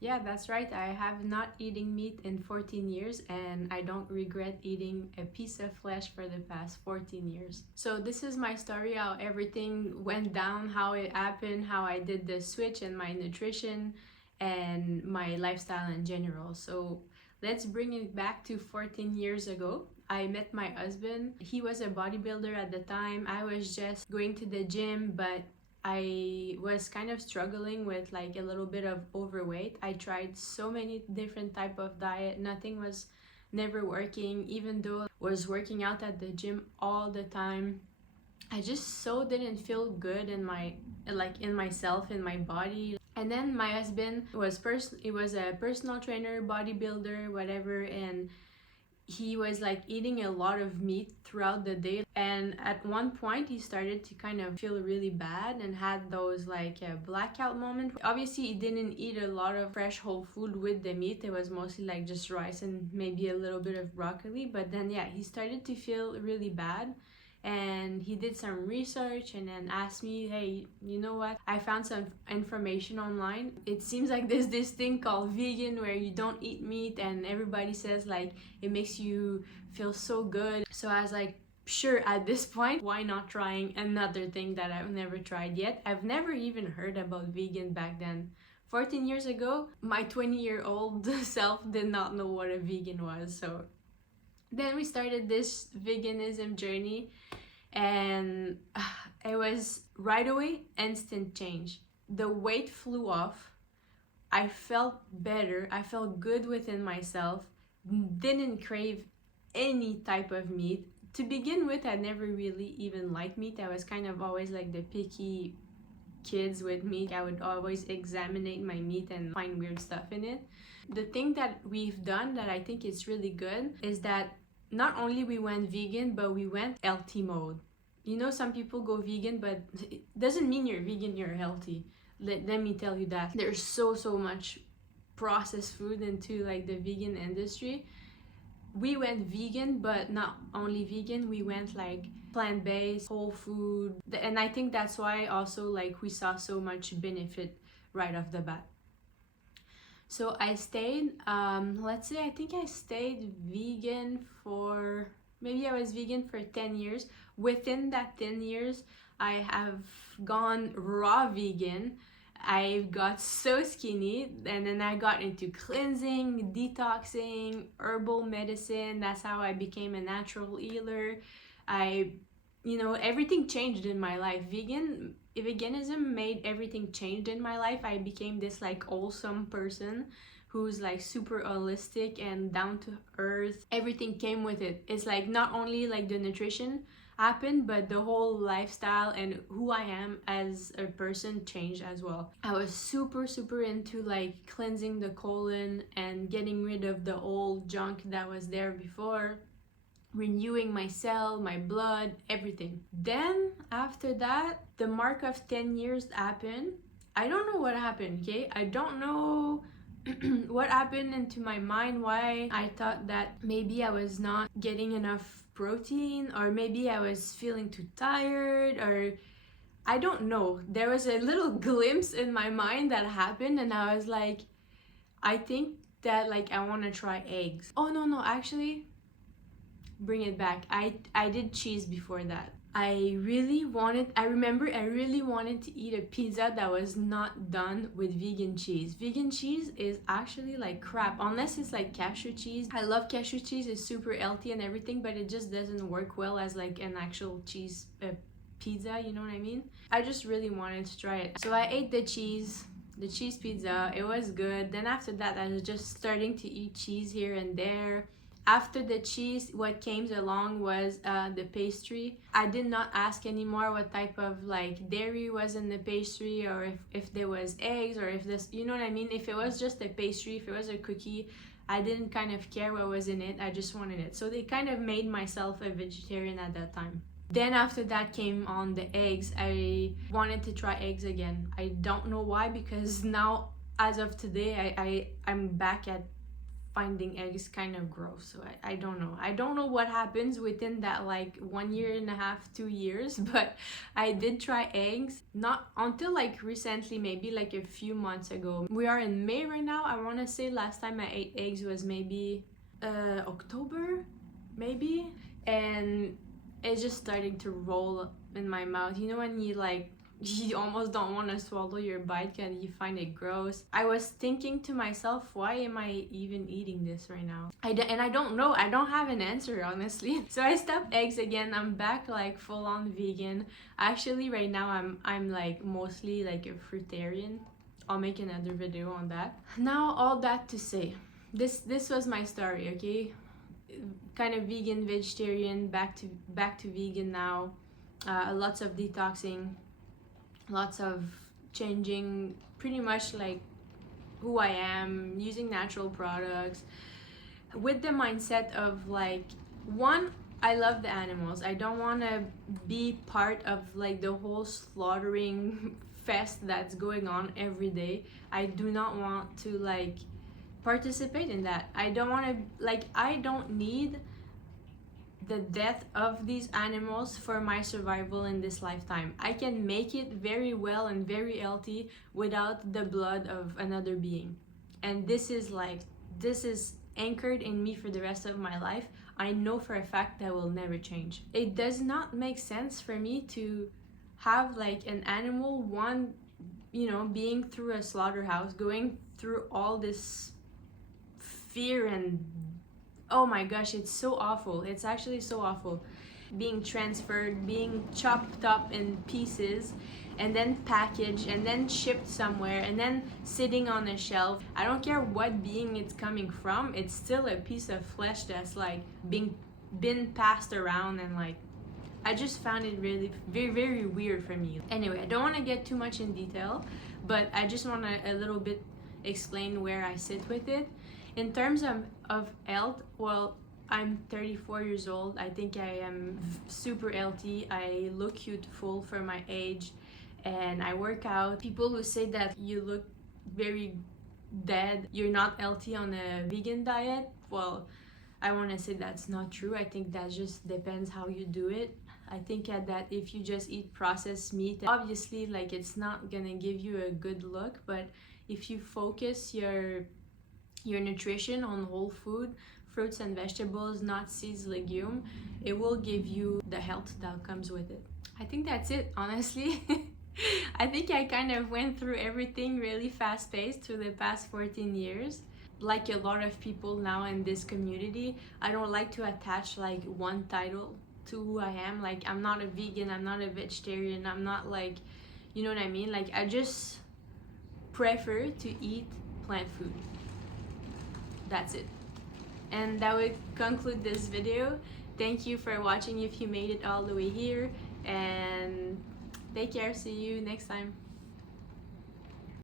Yeah, that's right. I have not eaten meat in 14 years and I don't regret eating a piece of flesh for the past 14 years. So this is my story, how everything went down, how it happened, how I did the switch in my nutrition and my lifestyle in general. So let's bring it back to 14 years ago. I met my husband. He was a bodybuilder at the time. I was just going to the gym, but I was kind of struggling with like a little bit of overweight. I tried so many different type of diet. Nothing was never working, even though I was working out at the gym all the time. I just so didn't feel good in my like in myself, in my body. And then my husband he was a personal trainer, bodybuilder, whatever, and he was like eating a lot of meat throughout the day, and at one point he started to kind of feel really bad and had those like a blackout moment. Obviously he didn't eat a lot of fresh whole food with the meat, it was mostly like just rice and maybe a little bit of broccoli, but then yeah, he started to feel really bad and he did some research and then asked me, hey, you know what, I found some information online. It seems like there's this thing called vegan where you don't eat meat and everybody says like it makes you feel so good. So I was like, sure, at this point, why not trying another thing that I've never tried yet? I've never even heard about vegan back then. 14 years ago, my 20-year-old self did not know what a vegan was. So then we started this veganism journey, and it was right away instant change. The weight flew off. I felt better. I felt good within myself. Didn't crave any type of meat. To begin with, I never really even liked meat. I was kind of always like the picky kids with meat. I would always examine my meat and find weird stuff in it. The thing that we've done that I think is really good is that not only we went vegan, but we went healthy mode. You know, some people go vegan, but it doesn't mean you're vegan, you're healthy. Let me tell you that. There's so much processed food into like the vegan industry. We went vegan, but not only vegan, we went like plant-based, whole food. And I think that's why also like we saw so much benefit right off the bat. So I stayed, let's say, I think I stayed vegan for, maybe I was vegan for 10 years. Within that 10 years, I have gone raw vegan. I got so skinny, and then I got into cleansing, detoxing, herbal medicine. That's how I became a natural healer. Everything changed in my life. Veganism made everything change in my life. I became this like wholesome person who's like super holistic and down to earth. Everything came with it. It's like not only like the nutrition happened, but the whole lifestyle and who I am as a person changed as well. I was super into like cleansing the colon and getting rid of the old junk that was there before, renewing my cell, my blood, everything. Then after that, the mark of 10 years happened. I don't know what happened, okay? I don't know what happened into my mind, why I thought that maybe I was not getting enough protein, or maybe I was feeling too tired, or I don't know. There was a little glimpse in my mind that happened and I was like, I think that like I want to try eggs. Oh no, actually, bring it back. I did cheese before that. I remember I really wanted to eat a pizza that was not done with vegan cheese. Vegan cheese is actually like crap, unless it's like cashew cheese. I love cashew cheese, it's super healthy and everything, but it just doesn't work well as like an actual cheese pizza, you know what I mean? I just really wanted to try it. So I ate the cheese pizza, it was good. Then after that, I was just starting to eat cheese here and there. After the cheese, what came along was the pastry. I did not ask anymore what type of like dairy was in the pastry, or if there was eggs, or if this, you know what I mean? If it was just a pastry, if it was a cookie, I didn't kind of care what was in it, I just wanted it. So they kind of made myself a vegetarian at that time. Then after that came on the eggs. I wanted to try eggs again. I don't know why, because now as of today I'm back at finding eggs kind of gross. So I don't know. I don't know what happens within that like 1.5 years, 2 years, but I did try eggs not until like recently, maybe like a few months ago. We are in May right now. I want to say last time I ate eggs was maybe October, maybe, and it's just starting to roll in my mouth. You know when you like you almost don't want to swallow your bite and you find it gross. I was thinking to myself, why am I even eating this right now? And I don't know. I don't have an answer, honestly. So I stopped eggs again. I'm back like full on vegan. Actually, right now I'm like mostly like a fruitarian. I'll make another video on that. Now, all that to say, this was my story, okay? Kind of vegan, vegetarian, back to vegan now. Lots of detoxing, lots of changing, pretty much like who I am, using natural products with the mindset of like, one, I love the animals. I don't want to be part of like the whole slaughtering fest that's going on every day. I do not want to like participate in that. I don't want to like, I don't need the death of these animals for my survival in this lifetime. I can make it very well and very healthy without the blood of another being. And this is anchored in me for the rest of my life. I know for a fact that will never change. It does not make sense for me to have like an animal, one, you know, being through a slaughterhouse, going through all this fear and oh my gosh, it's so awful. It's actually so awful. Being transferred, being chopped up in pieces, and then packaged, and then shipped somewhere, and then sitting on a shelf. I don't care what being it's coming from, it's still a piece of flesh that's like been passed around, and like, I just found it really very, very weird for me. Anyway, I don't want to get too much in detail, but I just want to a little bit explain where I sit with it. In terms of health, well, I'm 34 years old. I think I am super healthy. I look youthful for my age, and I work out. People who say that you look very dead, you're not healthy on a vegan diet, well, I want to say that's not true. I think that just depends how you do it. I think that if you just eat processed meat, obviously like it's not gonna give you a good look, but if you focus your nutrition on whole food, fruits and vegetables, nuts, seeds, legume, it will give you the health that comes with it. I think that's it, honestly. I think I kind of went through everything really fast-paced through the past 14 years. Like a lot of people now in this community, I don't like to attach like one title to who I am. Like, I'm not a vegan, I'm not a vegetarian, I'm not like, you know what I mean? Like, I just prefer to eat plant food. That's it. And that would conclude this video. Thank you for watching if you made it all the way here, and take care. See you next time.